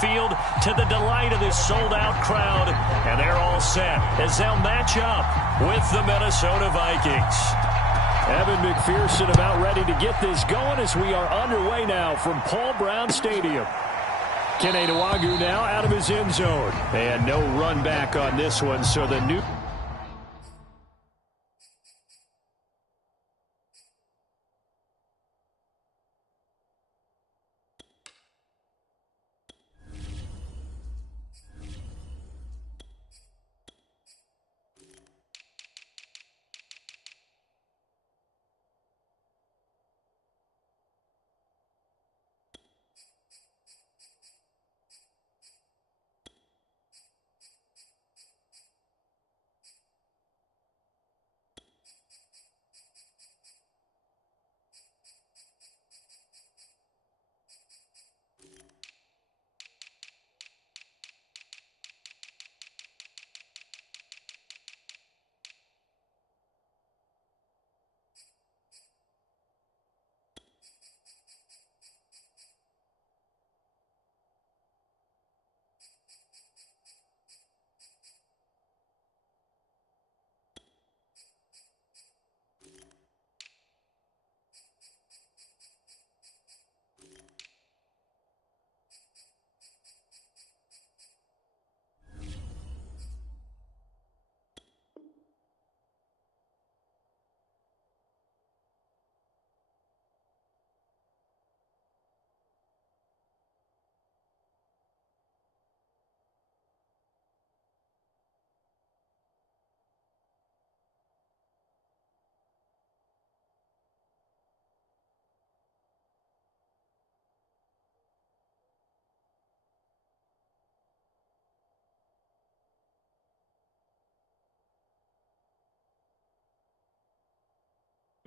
field to the delight of this sold-out crowd. And they're all set as they'll match up with the Minnesota Vikings. Evan McPherson about ready to get this going as we are underway now from Paul Brown Stadium. Kene Nwangwu now out of his end zone. And no run back on this one, so the new...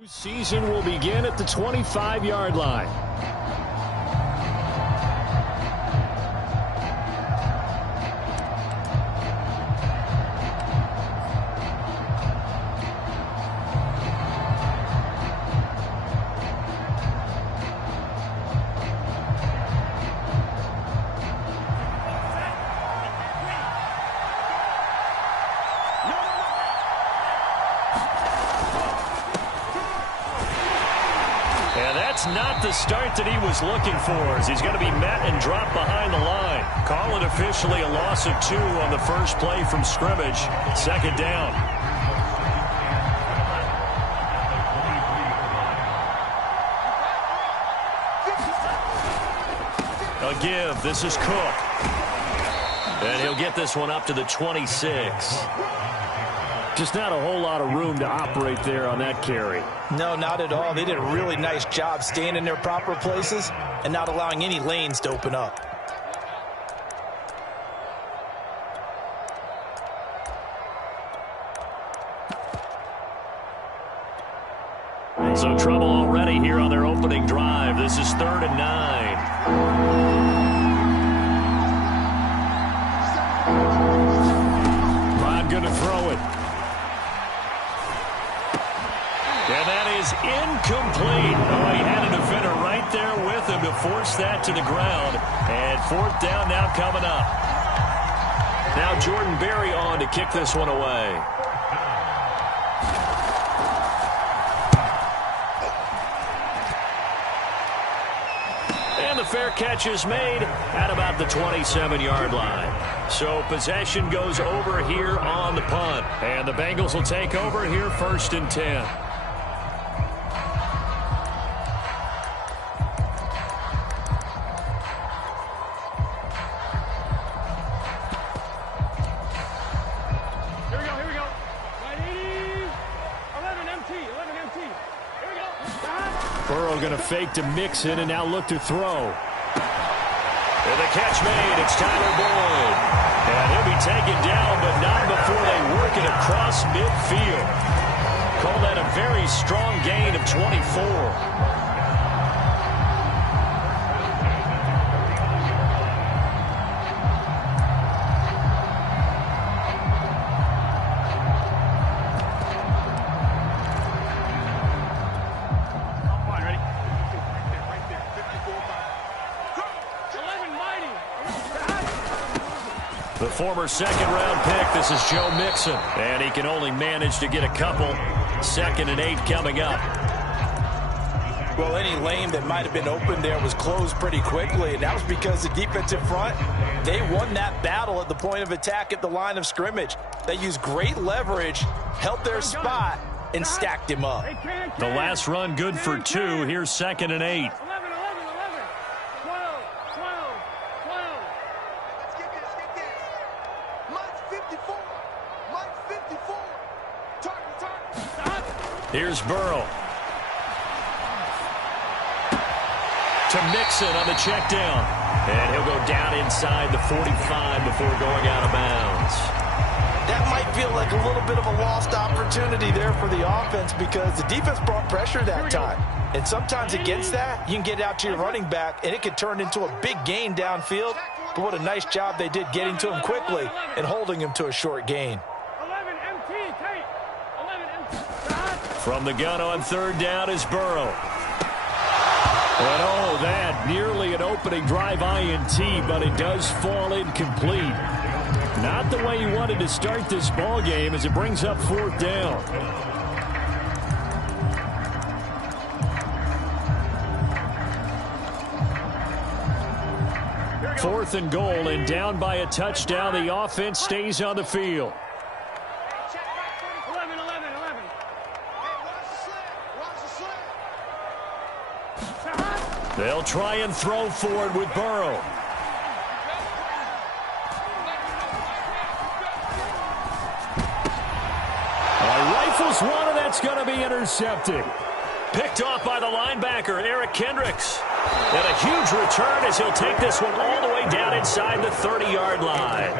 Season will begin at the 25-yard line. Not the start that he was looking for, as he's going to be met and dropped behind the line. Call it officially a loss of 2 on the first play from scrimmage. Second down. A give. This is Cook. And he'll get this one up to the 26. Just not a whole lot of room to operate there on that carry. No, not at all. They did a really nice job staying in their proper places and not allowing any lanes to open up. So trouble already here on their opening drive. This is 3rd and 9. Not going to throw it. And that is incomplete. Oh, he had a defender right there with him to force that to the ground. And 4th down now coming up. Now Jordan Berry on to kick this one away. And the fair catch is made at about the 27-yard line. So possession goes over here on the punt. And the Bengals will take over here 1st and 10. Going to fake to Mixon and now look to throw. And the catch made. It's Tyler Boyd. And he'll be taken down, but not before they work it across midfield. Call that a very strong gain of 24. The former second-round pick, this is Joe Mixon. And he can only manage to get a couple. 2nd and 8 coming up. Well, any lane that might have been open there was closed pretty quickly, and that was because the defensive front, they won that battle at the point of attack at the line of scrimmage. They used great leverage, held their spot, and stacked him up. The last run good for 2. Here's 2nd and 8. 11, 11, 11. 12, 12, 12. Let's get this. Mike's 54. Mike's 54. Target. Here's Burrow. To Mixon on the check down. And he'll go down inside the 45 before going out of bounds. That might feel like a little bit of a lost opportunity there for the offense because the defense brought pressure that time. And sometimes against that, you can get out to your running back, and it could turn into a big gain downfield. But what a nice job they did getting to him quickly and holding him to a short gain. 11 MT, Tate. 11 MT. From the gun on 3rd down is Burrow. And oh, that nearly an opening drive INT, but it does fall incomplete. Not the way he wanted to start this ball game as it brings up 4th down. Fourth and goal, and down by a touchdown. The offense stays on the field. 11, 11, 11. They'll try and throw forward with Burrow. Rifles one, and that's going to be intercepted. Picked off by the linebacker, Eric Kendricks. And a huge return as he'll take this one all the way down inside the 30-yard line.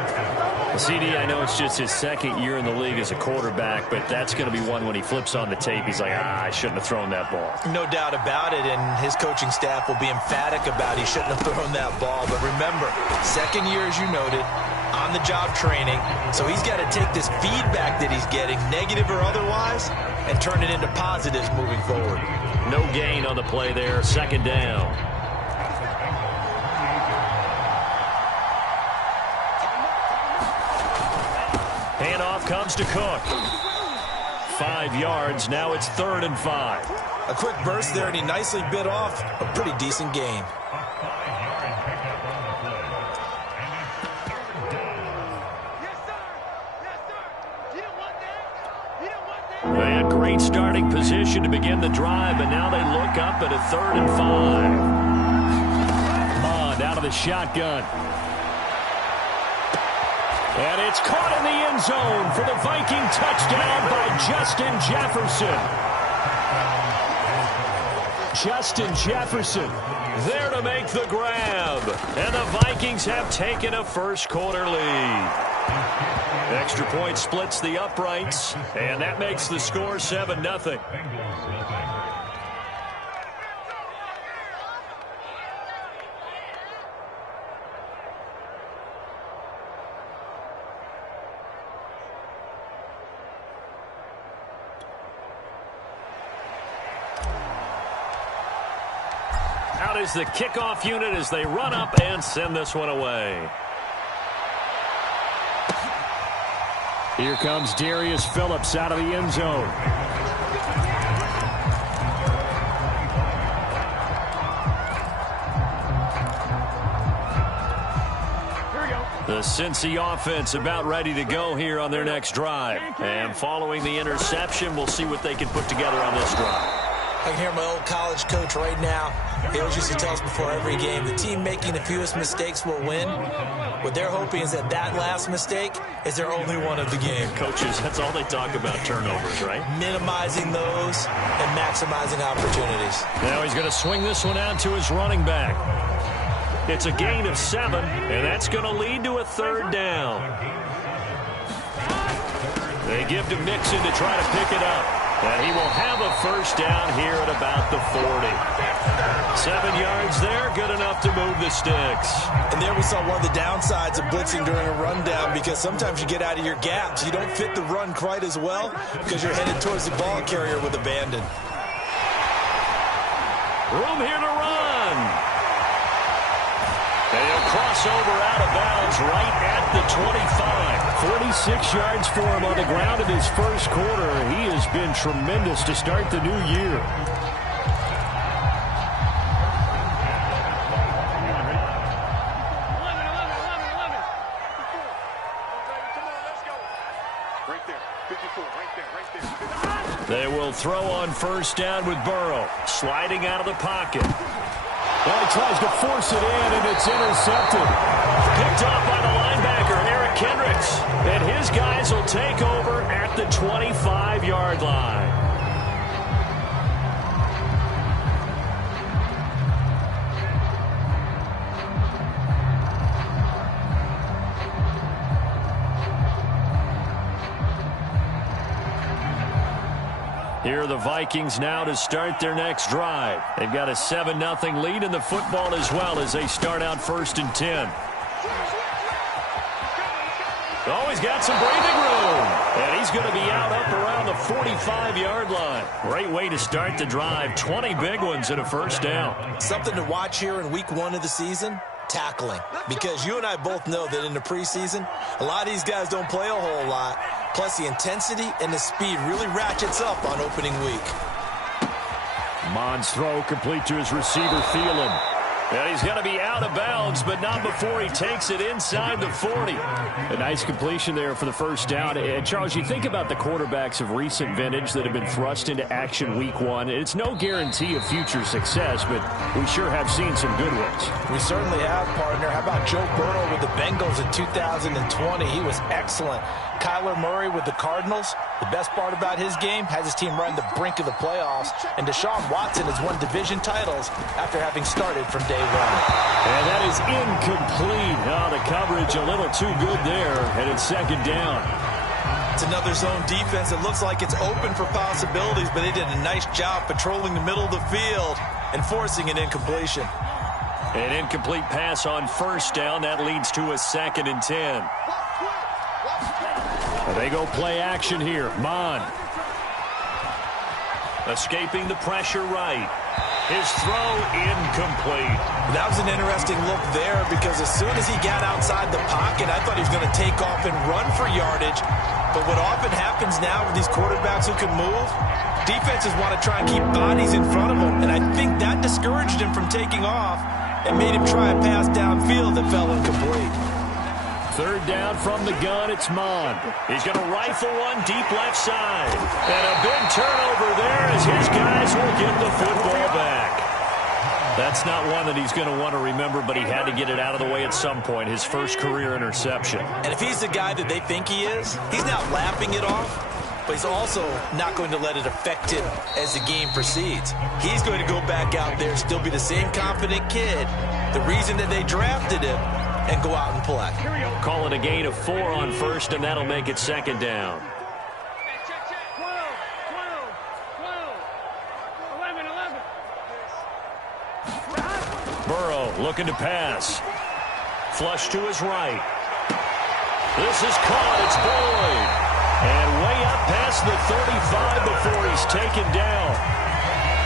CD, I know it's just his 2nd year in the league as a quarterback, but that's going to be one when he flips on the tape. He's like, I shouldn't have thrown that ball. No doubt about it, and his coaching staff will be emphatic about he shouldn't have thrown that ball. But remember, 2nd year, as you noted, on-the-job training, so he's got to take this feedback that he's getting, negative or otherwise, and turn it into positives moving forward. No gain on the play there, 2nd down. Handoff comes to Cook. 5 yards, now it's 3rd and 5. A quick burst there, and he nicely bit off a pretty decent gain. They had great starting position to begin the drive, but now they look up at a 3rd and 5. Mond out of the shotgun. And it's caught in the end zone for the Viking touchdown by Justin Jefferson. Justin Jefferson there to make the grab. And the Vikings have taken a first-quarter lead. Extra point splits the uprights, and that makes the score 7-0. Out is the kickoff unit as they run up and send this one away. Here comes Darius Phillips out of the end zone. The Cincy offense about ready to go here on their next drive. And following the interception, we'll see what they can put together on this drive. I can hear my old college coach right now. He always used to tell us before every game, the team making the fewest mistakes will win. What they're hoping is that last mistake is their only one of the game. Coaches, that's all they talk about, turnovers, right? Minimizing those and maximizing opportunities. Now he's going to swing this one out to his running back. It's a gain of 7, and that's going to lead to a 3rd down. They give to Mixon to try to pick it up. And he will have a first down here at about the 40. 7 yards there, good enough to move the sticks. And there we saw one of the downsides of blitzing during a rundown, because sometimes you get out of your gaps. You don't fit the run quite as well because you're headed towards the ball carrier with abandon. Room here to run. And he'll cross over out of bounds right at the 25. 46 yards for him on the ground in his first quarter. He has been tremendous to start the new year. They will throw on first down with Burrow. Sliding out of the pocket. Well, he tries to force it in, and it's intercepted. Picked off by the linebacker, Eric Kendricks. And his guys will take over at the 25-yard line. Here are the Vikings now to start their next drive. They've got a 7-0 lead in the football as well as they start out 1st and 10. Oh, he's got some breathing room. And he's going to be out up around the 45-yard line. Great way to start the drive. 20 big ones and a first down. Something to watch here in week 1 of the season. Tackling, because you and I both know that in the preseason, a lot of these guys don't play a whole lot. Plus, the intensity and the speed really ratchets up on opening week. Mond's throw complete to his receiver, Thielen. And he's going to be out of bounds, but not before he takes it inside the 40. A nice completion there for the first down. And Charles, you think about the quarterbacks of recent vintage that have been thrust into action week 1. It's no guarantee of future success, but we sure have seen some good ones. We certainly have, partner. How about Joe Burrow with the Bengals in 2020? He was excellent. Kyler Murray with the Cardinals. The best part about his game, has his team right on the brink of the playoffs. And Deshaun Watson has won division titles after having started from day 1. And that is incomplete. Oh, the coverage a little too good there, and it's 2nd down. It's another zone defense. It looks like it's open for possibilities, but they did a nice job patrolling the middle of the field and forcing an incompletion. An incomplete pass on first down. That leads to a 2nd and 10. They go play action here. Mon. Escaping the pressure right. His throw incomplete. That was an interesting look there because as soon as he got outside the pocket, I thought he was going to take off and run for yardage. But what often happens now with these quarterbacks who can move, defenses want to try and keep bodies in front of them. And I think that discouraged him from taking off and made him try a pass downfield that fell incomplete. 3rd down from the gun, it's Mond. He's going to rifle one deep left side. And a big turnover there as his guys will get the football back. That's not one that he's going to want to remember, but he had to get it out of the way at some point. His first career interception. And if he's the guy that they think he is, he's not laughing it off, but he's also not going to let it affect him as the game proceeds. He's going to go back out there, still be the same confident kid, the reason that they drafted him, and go out and play. Call it a gain of 4 on first, and that'll make it 2nd down. 12, 11, 11. Burrow looking to pass. Flush to his right. This is caught. It's Boyd. And way up past the 35 before he's taken down.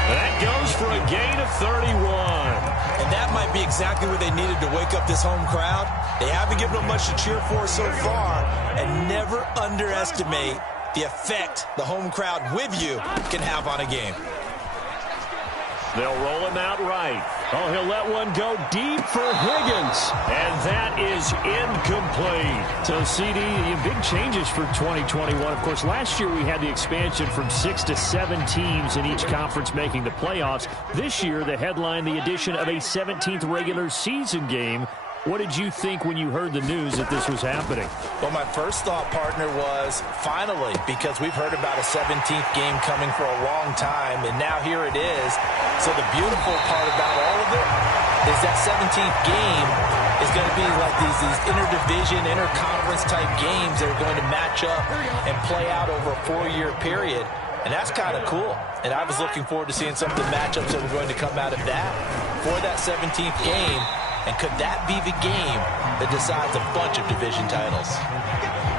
That goes for a gain of 31. And that might be exactly what they needed to wake up this home crowd. They haven't given them much to cheer for so far. And never underestimate the effect the home crowd with you can have on a game. They'll roll him out right. Oh, he'll let one go deep for Higgins. And that is incomplete. So, CD, big changes for 2021. Of course, last year we had the expansion from 6 to 7 teams in each conference making the playoffs. This year, the headline, the addition of a 17th regular season game. What did you think when you heard the news that this was happening? Well, my first thought, partner, was finally, because we've heard about a 17th game coming for a long time, and now here it is. So the beautiful part about all of it is that 17th game is going to be like these interdivision, interconference type games that are going to match up and play out over a 4-year period. And that's kind of cool. And I was looking forward to seeing some of the matchups that were going to come out of that for that 17th game. And could that be the game that decides a bunch of division titles?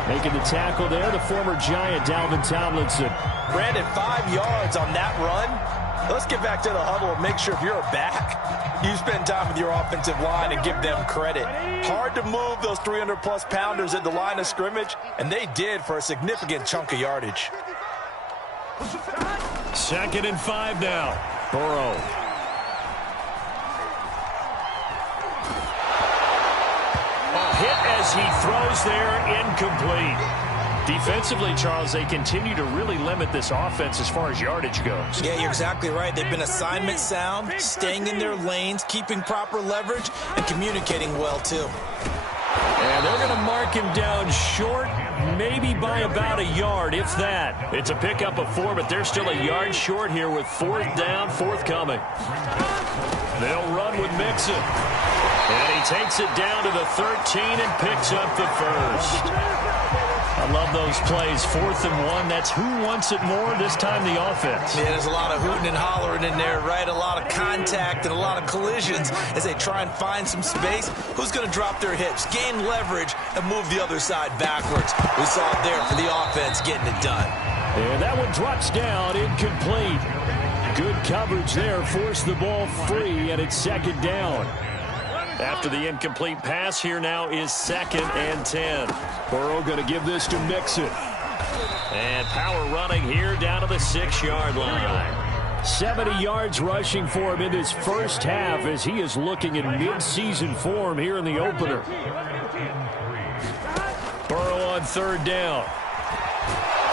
Making the tackle there, the former Giant, Dalvin Tomlinson. Brandon, 5 yards on that run. Let's get back to the huddle and make sure if you're a back, You spend time with your offensive line and give them credit. Hard to move those 300-plus pounders at the line of scrimmage, and they did for a significant chunk of yardage. 2nd and 5 now. Burrow. A hit as he throws there, incomplete. Defensively, Charles, they continue to really limit this offense as far as yardage goes. Yeah, you're exactly right. They've been assignment sound, staying in their lanes, keeping proper leverage, and communicating well, too. And they're going to mark him down short, maybe by about a yard, if that. It's a pickup of 4, but they're still a yard short here with 4th down, forthcoming. They'll run with Mixon. And he takes it down to the 13 and picks up the first. I love those plays. 4th and 1. That's who wants it more, this time the offense. Yeah, there's a lot of hooting and hollering in there, right? A lot of contact and a lot of collisions as they try and find some space. Who's going to drop their hips, gain leverage, and move the other side backwards? We saw it there for the offense getting it done. And that one drops down, incomplete. Good coverage there, forced the ball free, and it's 2nd down. After the incomplete pass, here now is 2nd and 10. Burrow going to give this to Mixon. And power running here down to the 6-yard line. 70 yards rushing for him in this first half as he is looking in mid-season form here in the opener. Burrow on 3rd down.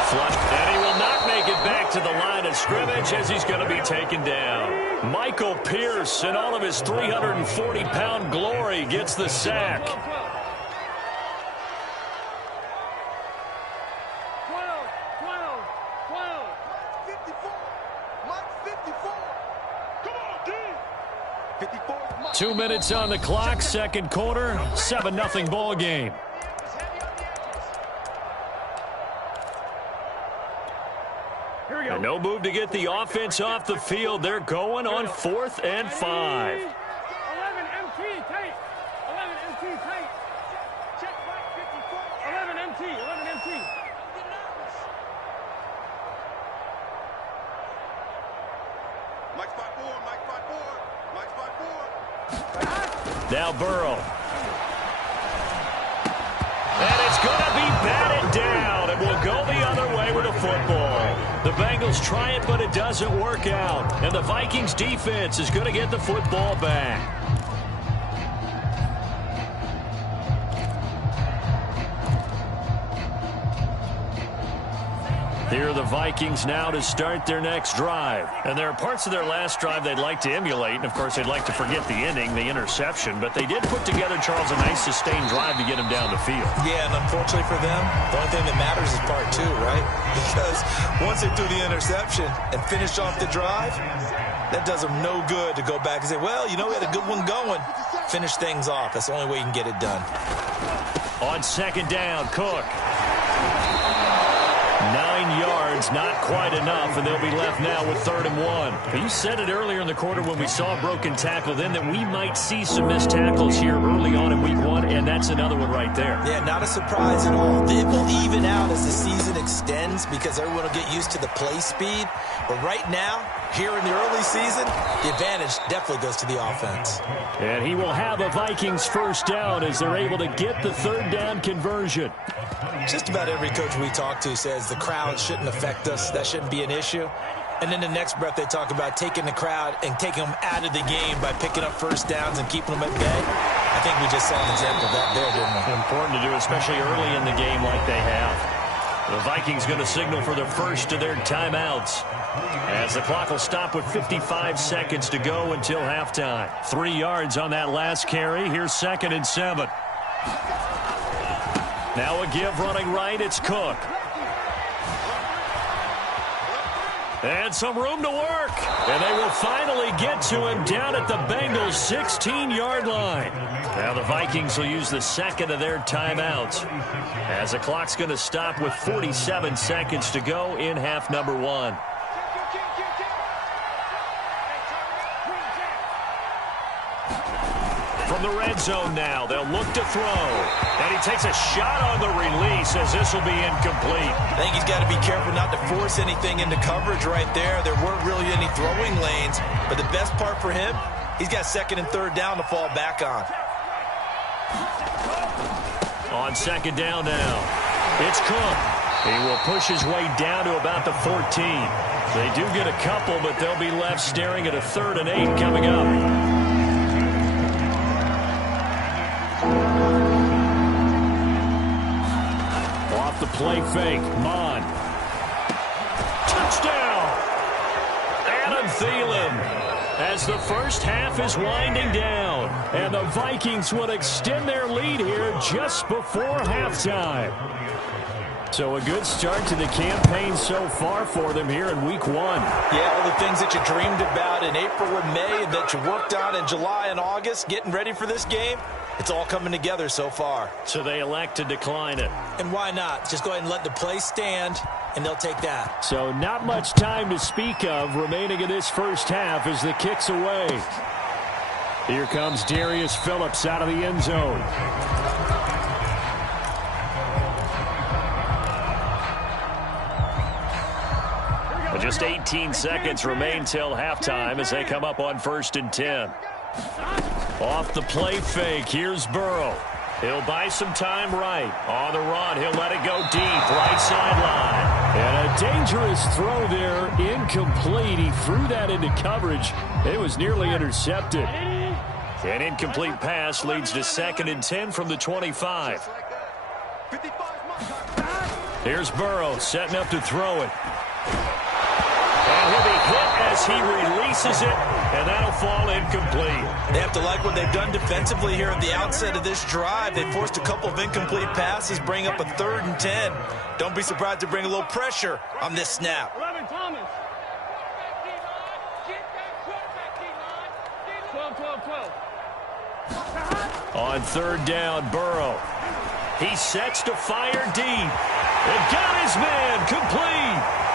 Flush, and he will not make it back to the line of scrimmage as he's going to be taken down. Michael Pierce, in all of his 340-pound glory, gets the sack. 12. Mike 54. Come on, D. 54. 2 minutes on the clock, 2nd quarter, 7-0 ball game. And no move to get the offense off the field. They're going on 4th and 5. 11 MT tape. 11 MT tape. Check Mike 54. 11 MT. 11 MT. Mike's 5-4. Mike 5-4. Mike's 5-4. Now Burrow. And it's going to be batted down. It will go the other way with a football. The Bengals try it, but it doesn't work out. And the Vikings defense is going to get the football back. Here are the Vikings now to start their next drive. And there are parts of their last drive they'd like to emulate. And, of course, they'd like to forget the inning, the interception. But they did put together, Charles, a nice sustained drive to get him down the field. Yeah, and unfortunately for them, the only thing that matters is part 2, right? Because once they threw the interception and finished off the drive, that does them no good to go back and say, well, you know, we had a good one going. Finish things off. That's the only way you can get it done. On 2nd down, Cook. 9 yards, not quite enough, and they'll be left now with 3rd and 1. You said it earlier in the quarter when we saw a broken tackle then that we might see some missed tackles here early on in week 1, and that's another one right there. Yeah, not a surprise at all. It will even out as the season extends because everyone will get used to the play speed. But right now, here in the early season, the advantage definitely goes to the offense. And he will have a Vikings 1st down as they're able to get the 3rd down conversion. Just about every coach we talk to says the crowd shouldn't affect us. That shouldn't be an issue. And then the next breath they talk about taking the crowd and taking them out of the game by picking up 1st downs and keeping them at bay. I think we just saw an example of that there, didn't we? Important to do, especially early in the game like they have. The Vikings going to signal for the first of their timeouts as the clock will stop with 55 seconds to go until halftime. 3 yards on that last carry. Here's 2nd and 7. Now a give running right. It's Cook. And some room to work. And they will finally get to him down at the Bengals' 16-yard line. Now the Vikings will use the 2nd of their timeouts as the clock's going to stop with 47 seconds to go in half number 1. From the red zone now, they'll look to throw. And he takes a shot on the release as this will be incomplete. I think he's got to be careful not to force anything into coverage right there. There weren't really any throwing lanes. But the best part for him, He's got second and third down to fall back on. On second down now, it's Cook. He will push his way down to about the 14. They do get a couple, but they'll be left staring at a 3rd and 8 coming up. Off the play fake, Mon. Touchdown! Adam Thielen. As the first half is winding down, and the Vikings will extend their lead here just before halftime. So a good start to the campaign so far for them here in week 1. Yeah, all the things that you dreamed about in April and May and that you worked on in July and August, getting ready for this game, it's all coming together so far. So they elect to decline it. And why not? Just go ahead and let the play stand, and they'll take that. So not much time to speak of remaining in this first half as the kick's away. Here comes Darius Phillips out of the end zone. Just 18 seconds remain till halftime as they come up on 1st and 10. Off the play fake, here's Burrow. He'll buy some time right. On the run, he'll let it go deep, right sideline. And a dangerous throw there, incomplete. He threw that into coverage. It was nearly intercepted. An incomplete pass leads to 2nd and 10 from the 25. Here's Burrow setting up to throw it. And he'll be hit as he releases it, and that'll fall incomplete. They have to like what they've done defensively here at the outset of this drive. They forced a couple of incomplete passes, bring up a 3rd and 10. Don't be surprised to bring a little pressure on this snap. 11 Thomas. 12. On 3rd down, Burrow. He sets to fire deep. And got his man complete.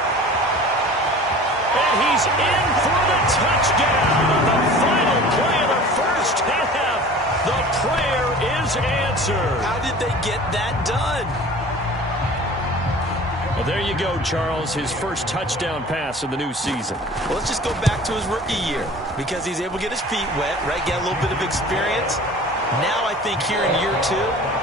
And he's in for the touchdown on the final play of the first half. The prayer is answered. How did they get that done? Well, there you go, Charles. His first touchdown pass in the new season. Well, let's just go back to his rookie year because he's able to get his feet wet, right? Get a little bit of experience. Now I think here in year 2,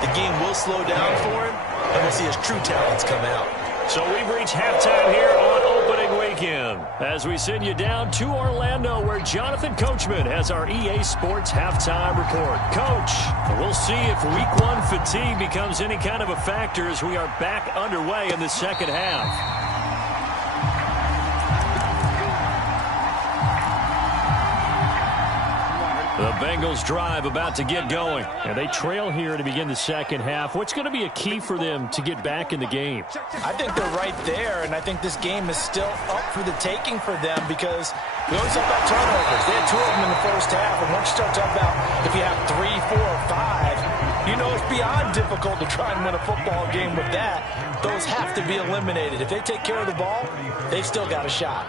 the game will slow down for him, and we'll see his true talents come out. So we've reached halftime here on opening weekend as we send you down to Orlando where Jonathan Coachman has our EA Sports halftime report. Coach, we'll see if week 1 fatigue becomes any kind of a factor as we are back underway in the second half. The Bengals drive about to get going. And they trail here to begin the second half. What's going to be a key for them to get back in the game? I think they're right there, and I think this game is still up for the taking for them because we always talk about turnovers. They had 2 of them in the first half, and once you start talking about if you have 3, 4, or 5, you know it's beyond difficult to try and win a football game with that. Those have to be eliminated. If they take care of the ball, they've still got a shot.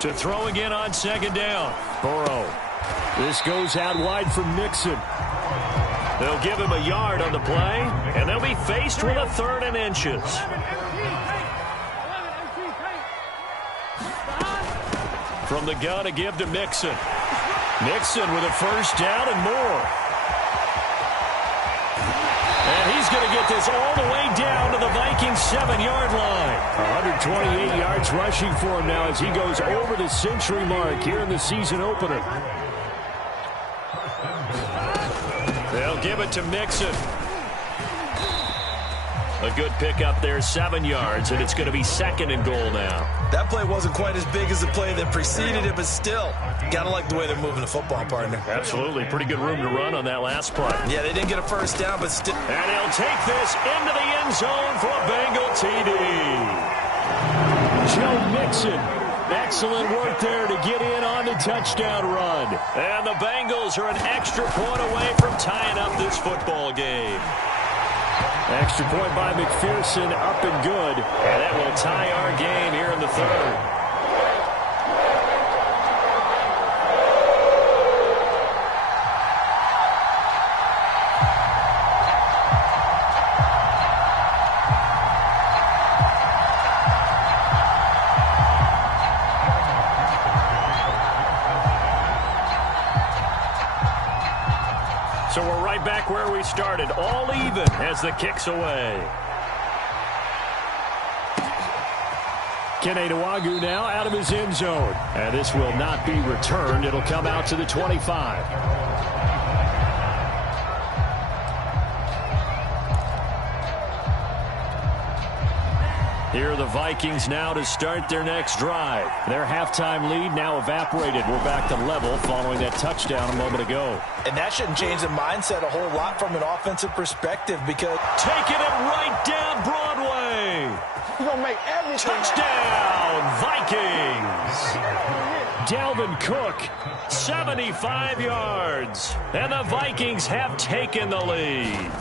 To throw again on second down. Burrow. This goes out wide for Mixon. They'll give him a yard on the play, and they'll be faced with a 3rd and inches. From the gun to give to Mixon. Mixon with a first down and more. And he's going to get this all the way down to the Vikings 7-yard line. 128 yards rushing for him now as he goes over the century mark here in the season opener. They'll give it to Mixon. A good pickup there, 7 yards, and it's going to be 2nd and goal now. That play wasn't quite as big as the play that preceded it, but still, got to like the way they're moving the football, partner. Absolutely. Pretty good room to run on that last play. Yeah, they didn't get a first down, but still. And he'll take this into the end zone for a Bengal TD. Joe Mixon. Excellent work there to get in on the touchdown run. And the Bengals are an extra point away from tying up this football game. Extra point by McPherson, up and good. And that will tie our game here in the 3rd. So we're right back where we started, all even as the kick's away. Keneduagu now out of his end zone. And this will not be returned. It'll come out to the 25. Here are the Vikings now to start their next drive. Their halftime lead now evaporated. We're back to level following that touchdown a moment ago. And that shouldn't change the mindset a whole lot from an offensive perspective because taking it right down Broadway. You're going to make everything. Touchdown, Vikings. Dalvin Cook, 75 yards. And the Vikings have taken the lead.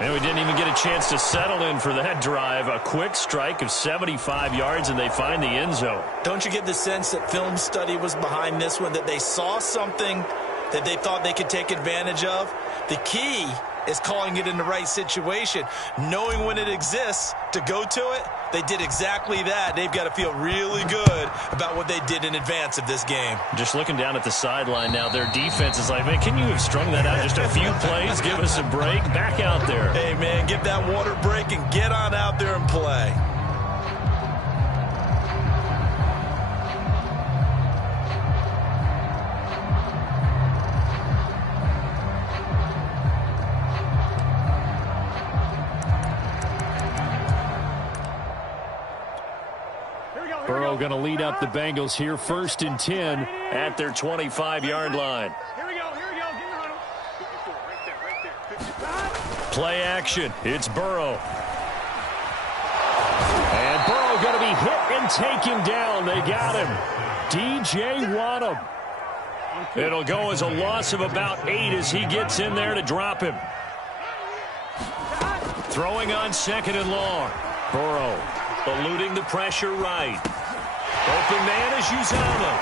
And we didn't even get a chance to settle in for that drive. A quick strike of 75 yards, and they find the end zone. Don't you get the sense that film study was behind this one, that they saw something that they thought they could take advantage of? The key is calling it in the right situation, knowing when it exists to go to it. They did exactly that. They've got to feel really good about what they did in advance of this game. Just looking down at the sideline now, their defense is like, man, can you have strung that out just a few plays? Give us a break. Back out there. Hey, man, give that water break and get on out there and play. Burrow going to lead up the Bengals here, 1st and 10 at their 25-yard line. Here we go. Get in the huddle. 54, right there. Play action. It's Burrow. And Burrow going to be hit and taken down. They got him. DJ Waddam. It'll go as a loss of about 8 as he gets in there to drop him. Throwing on 2nd and long. Burrow eluding the pressure right. Open man is Uzama.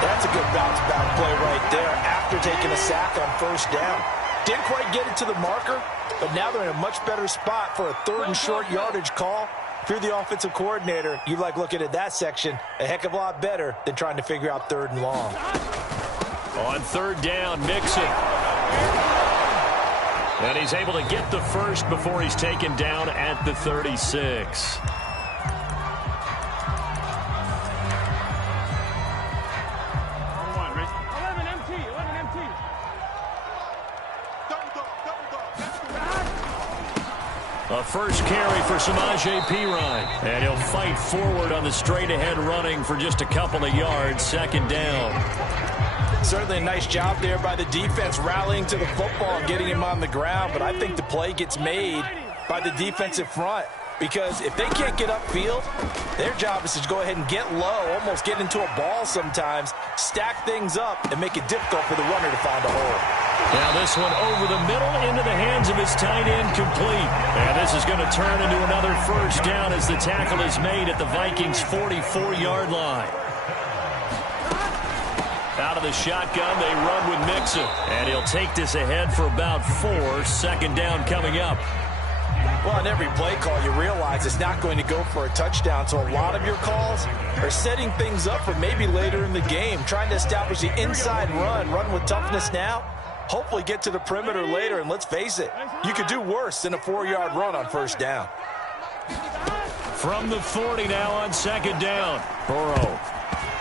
That's a good bounce-back play right there after taking a sack on 1st down. Didn't quite get it to the marker, but now they're in a much better spot for a 3rd and short yardage call. If you're the offensive coordinator, you like looking at that section a heck of a lot better than trying to figure out 3rd and long. On 3rd down, Mixon. And he's able to get the first before he's taken down at the 36. A first carry for Samaje Perine. And he'll fight forward on the straight-ahead running for just a couple of yards. 2nd down. Certainly a nice job there by the defense rallying to the football and getting him on the ground. But I think the play gets made by the defensive front. Because if they can't get upfield, their job is to go ahead and get low, almost get into a ball sometimes, stack things up, and make it difficult for the runner to find a hole. Now this one over the middle into the hands of his tight end, complete. And this is going to turn into another 1st down as the tackle is made at the Vikings' 44-yard line. Out of the shotgun, they run with Mixon. And he'll take this ahead for about 4. 2nd down coming up. Well, in every play call, you realize it's not going to go for a touchdown. So a lot of your calls are setting things up for maybe later in the game, trying to establish the inside run with toughness now, hopefully get to the perimeter later. And let's face it, you could do worse than a 4-yard run on 1st down. From the 40 now on 2nd down. Burrow.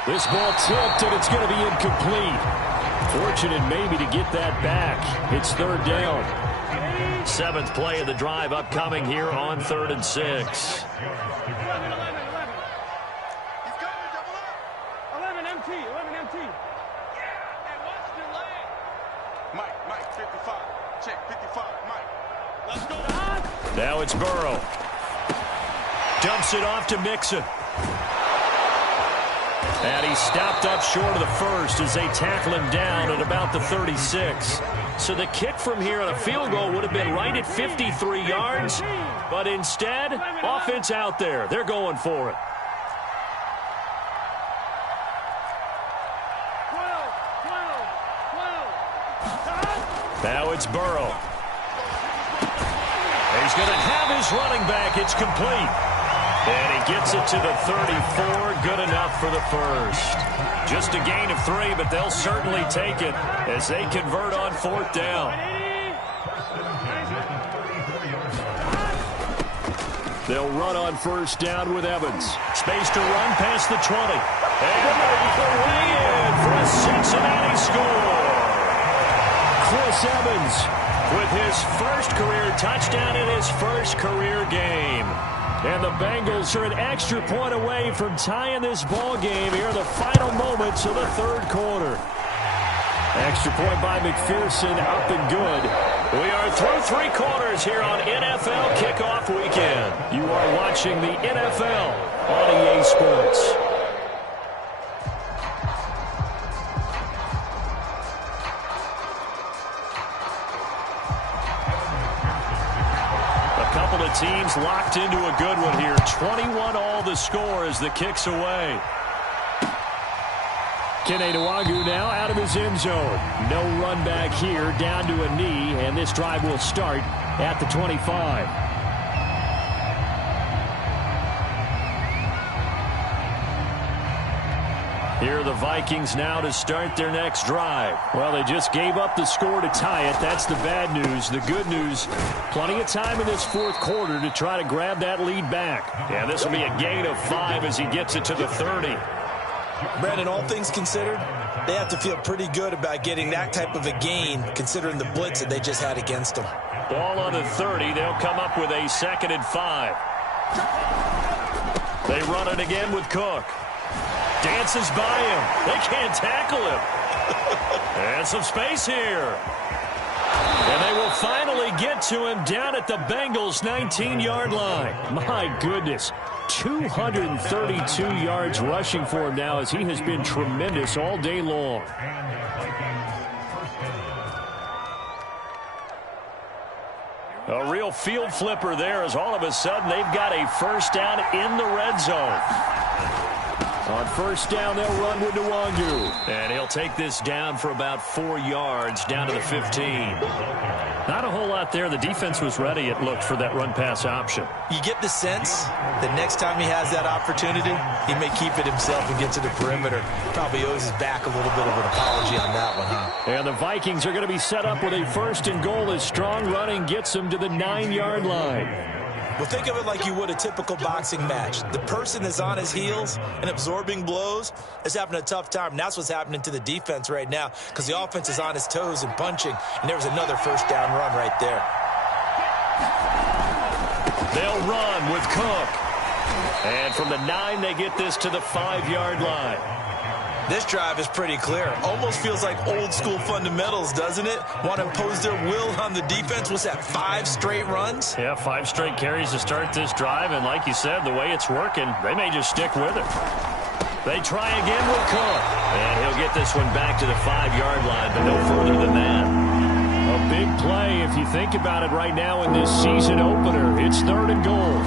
This ball tipped, and it's going to be incomplete. Fortunate maybe to get that back. It's 3rd down. 7th play of the drive upcoming here on 3rd and 6. 11 MT. Hey, watch the leg. Mike, 55. Check, 55, Mike. Let's go. Now it's Burrow. Dumps it off to Mixon. And he stopped up short of the first as they tackle him down at about the 36. So the kick from here on a field goal would have been right at 53 yards. But instead, offense out there. They're going for it. 12. Now it's Burrow. He's going to have his running back. It's complete. And he gets it to the 34. Good enough for the first. Just a gain of 3, but they'll certainly take it as they convert on 4th down. They'll run on 1st down with Evans. Space to run past the 20. And the way in for a Cincinnati score. Chris Evans with his first career touchdown in his first career game. And the Bengals are an extra point away from tying this ball game here in the final moments of the 3rd quarter. Extra point by McPherson, up and good. We are through 3 quarters here on NFL Kickoff Weekend. You are watching the NFL on EA Sports. Teams locked into a good one here. 21 all the score as the kick's away. Kene Nwangwu now out of his end zone. No run back here, down to a knee, and this drive will start at the 25. Here are the Vikings now to start their next drive. Well, they just gave up the score to tie it. That's the bad news. The good news, plenty of time in this 4th quarter to try to grab that lead back. Yeah, this will be a gain of 5 as he gets it to the 30. Brandon, all things considered, they have to feel pretty good about getting that type of a gain considering the blitz that they just had against them. Ball on the 30. They'll come up with a 2nd and 5. They run it again with Cook. Dances by him. They can't tackle him. And some space here. And they will finally get to him down at the Bengals' 19-yard line. My goodness. 232 yards rushing for him now as he has been tremendous all day long. A real field flipper there as all of a sudden they've got a 1st down in the red zone. On 1st down, they'll run with Nwangwu. And he'll take this down for about 4 yards, down to the 15. Not a whole lot there. The defense was ready, it looked, for that run-pass option. You get the sense that next time he has that opportunity, he may keep it himself and get to the perimeter. Probably owes his back a little bit of an apology on that one, huh? And the Vikings are going to be set up with a 1st and goal as strong running gets them to the 9-yard line. Well, think of it like you would a typical boxing match. The person that's on his heels and absorbing blows is having a tough time. And that's what's happening to the defense right now because the offense is on his toes and punching. And there was another 1st down run right there. They'll run with Cook. And from the 9, they get this to the 5-yard line. This drive is pretty clear. Almost feels like old school fundamentals, doesn't it? Want to impose their will on the defense. What's that, 5 straight runs? Yeah, 5 straight carries to start this drive. And like you said, the way it's working, they may just stick with it. They try again with Cook. And he'll get this one back to the 5-yard line, but no further than that. A big play if you think about it right now in this season opener. It's 3rd and goal.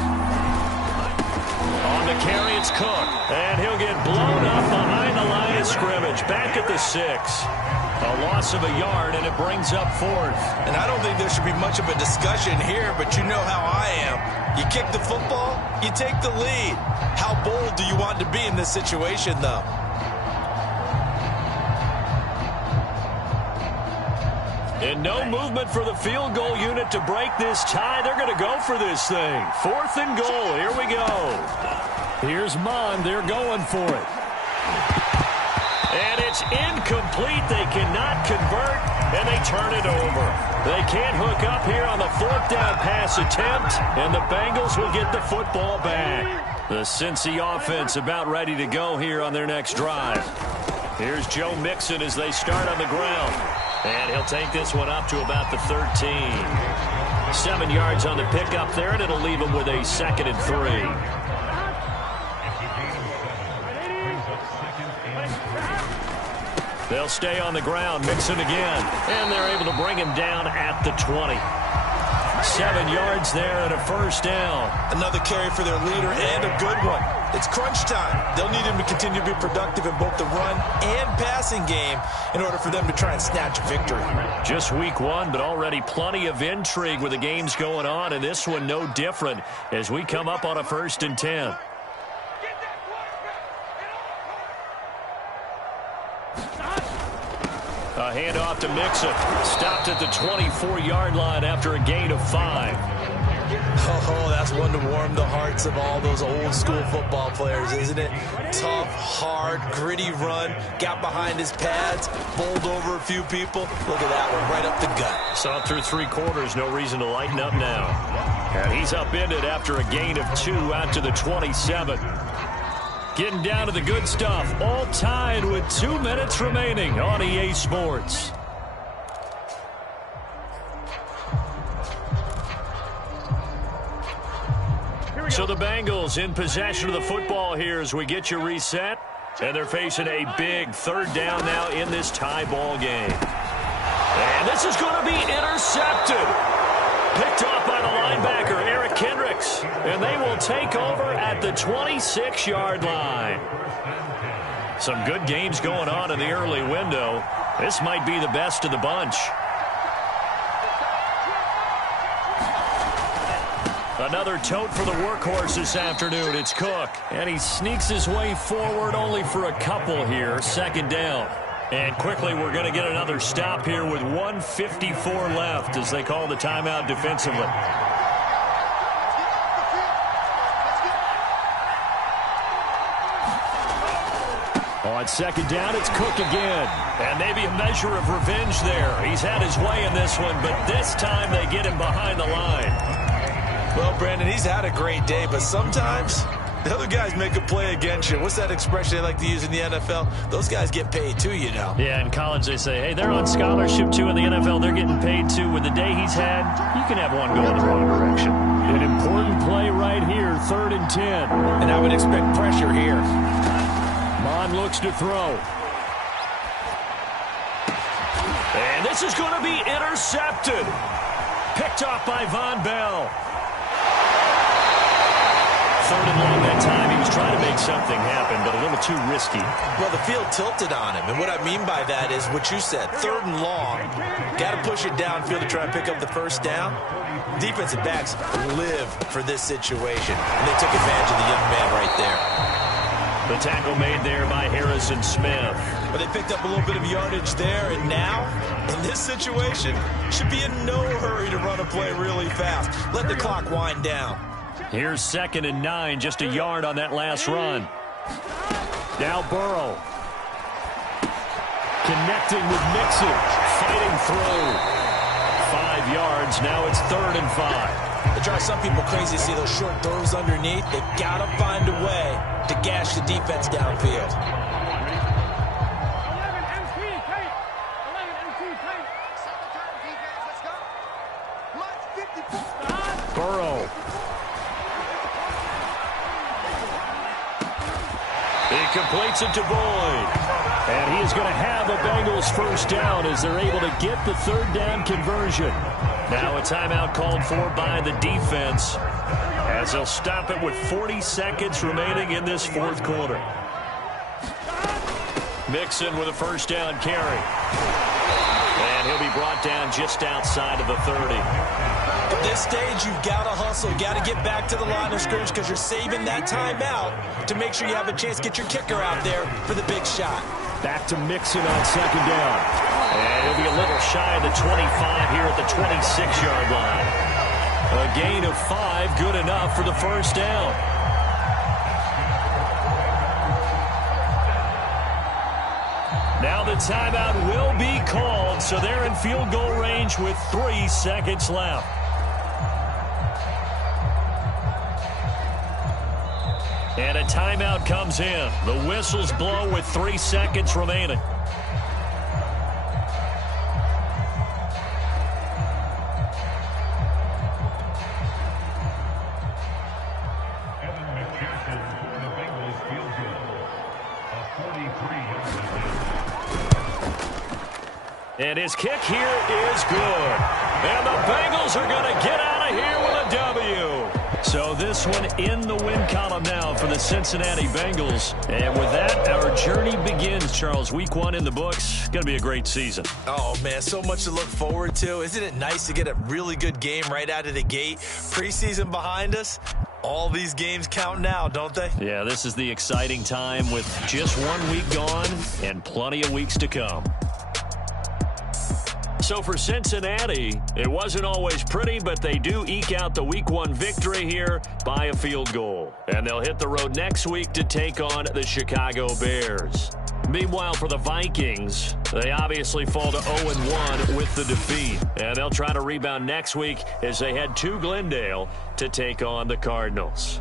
On the carry, it's Cook. And he'll get blown up behind the line of scrimmage. Back at the 6. A loss of a yard, and it brings up 4th. And I don't think there should be much of a discussion here, but you know how I am. You kick the football, you take the lead. How bold do you want to be in this situation, though? And no movement for the field goal unit to break this tie. They're going to go for this thing. 4th and goal. Here we go. Here's Mond. They're going for it. And it's incomplete. They cannot convert, and they turn it over. They can't hook up here on the 4th down pass attempt, and the Bengals will get the football back. The Cincy offense about ready to go here on their next drive. Here's Joe Mixon as they start on the ground. And he'll take this one up to about the 13. 7 yards on the pickup there, and it'll leave him with a 2nd and 3. They'll stay on the ground, Mixon again, and they're able to bring him down at the 20. 7 yards there and a first down. Another carry for their leader and a good one. It's crunch time. They'll need him to continue to be productive in both the run and passing game in order for them to try and snatch victory. Just week 1, but already plenty of intrigue with the games going on, and this one no different as we come up on a 1st and 10. A handoff to Mixon. Stopped at the 24-yard line after a gain of 5. Oh, that's one to warm the hearts of all those old-school football players, isn't it? Tough, hard, gritty run. Got behind his pads, bowled over a few people. Look at that one, right up the gut. Saw through 3 quarters, no reason to lighten up now. And he's upended after a gain of 2 out to the 27. Getting down to the good stuff, all tied with 2 minutes remaining on EA Sports. So the Bengals in possession of the football here as we get you reset. And they're facing a big 3rd down now in this tie ball game. And this is going to be intercepted. Picked off by the linebacker, Eric Kendricks. And they will take over at the 26-yard line. Some good games going on in the early window. This might be the best of the bunch. Another tote for the workhorse this afternoon. It's Cook. And he sneaks his way forward only for a couple here. 2nd down. And quickly we're going to get another stop here with 1:54 left as they call the timeout defensively. On 2nd down, it's Cook again. And maybe a measure of revenge there. He's had his way in this one, but this time they get him behind the line. Well, Brandon, he's had a great day, but sometimes the other guys make a play against you. What's that expression they like to use in the NFL? Those guys get paid too, you know. Yeah, in college they say, hey, they're on scholarship too. In the NFL, they're getting paid too. With the day he's had, you can have one go in the wrong direction. An important play right here, 3rd and 10. And I would expect pressure here. Mon looks to throw. And this is going to be intercepted. Picked off by Von Bell. 3rd and long that time. He was trying to make something happen, but a little too risky. Well, the field tilted on him, and what I mean by that is what you said. 3rd and long, got to push it downfield to try and pick up the 1st down. Defensive backs live for this situation, and they took advantage of the young man right there. The tackle made there by Harrison Smith. But they picked up a little bit of yardage there, and now, in this situation, should be in no hurry to run a play really fast. Let the clock wind down. Here's 2nd and 9, just a yard on that last run. Now Burrow. Connecting with Mixon. Fighting through. 5 yards, now it's 3rd and 5. They drive some people crazy to see those short throws underneath. They got to find a way to gash the defense downfield. 11 MT tape. 11 MT tape. Let's go. March 54. Burrow. He completes it to Boyd. And he is going to have the Bengals 1st down as they're able to get the 3rd down conversion. Now a timeout called for by the defense as they'll stop it with 40 seconds remaining in this 4th quarter. Mixon with a 1st down carry. And he'll be brought down just outside of the 30. At this stage, you've got to hustle. Got to get back to the line of scrimmage because you're saving that timeout to make sure you have a chance to get your kicker out there for the big shot. Back to Mixon on 2nd down. And he'll be a little shy of the 25 here at the 26-yard line. A gain of 5, good enough for the 1st down. Now the timeout will be called, so they're in field goal range with 3 seconds left. And a timeout comes in. The whistles blow with 3 seconds remaining. And his kick here is good. And the Bengals are going to get out of here with a W. So this one in the win column now for the Cincinnati Bengals. And with that, our journey begins, Charles. Week 1 in the books. Going to be a great season. Oh, man, so much to look forward to. Isn't it nice to get a really good game right out of the gate? Preseason behind us. All these games count now, don't they? Yeah, this is the exciting time with just 1 week gone and plenty of weeks to come. So for Cincinnati, it wasn't always pretty, but they do eke out the Week 1 victory here by a field goal. And they'll hit the road next week to take on the Chicago Bears. Meanwhile, for the Vikings, they obviously fall to 0-1 with the defeat. And they'll try to rebound next week as they head to Glendale to take on the Cardinals.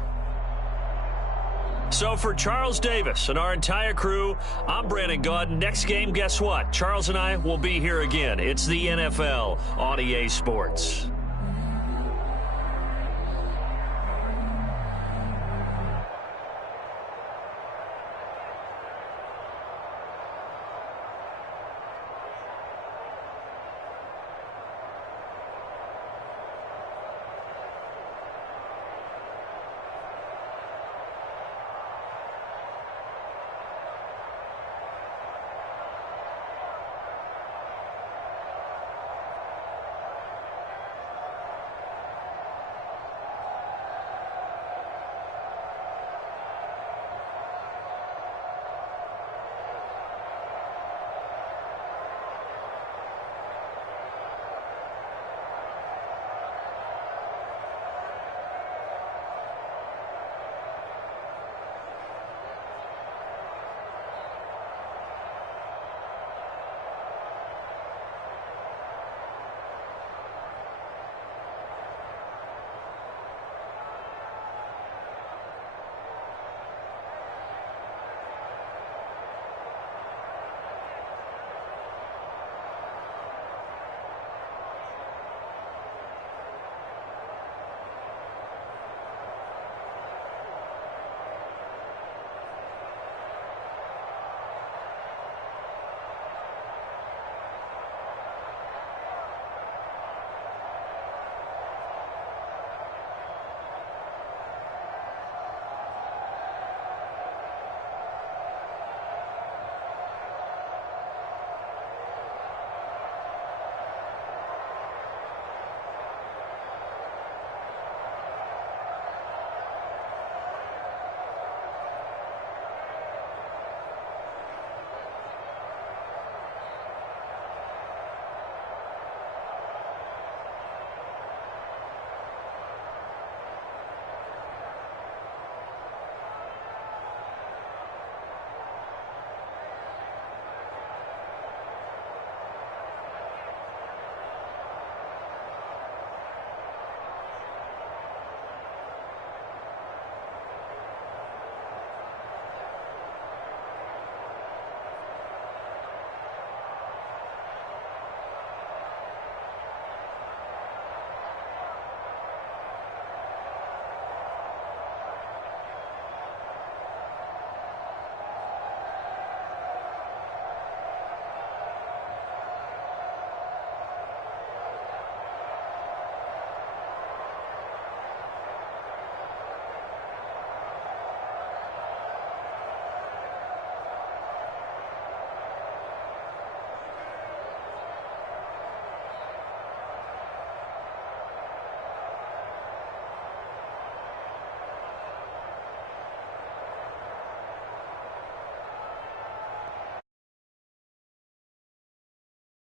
So for Charles Davis and our entire crew, I'm Brandon Gaudin. Next game, guess what? Charles and I will be here again. It's the NFL on EA Sports.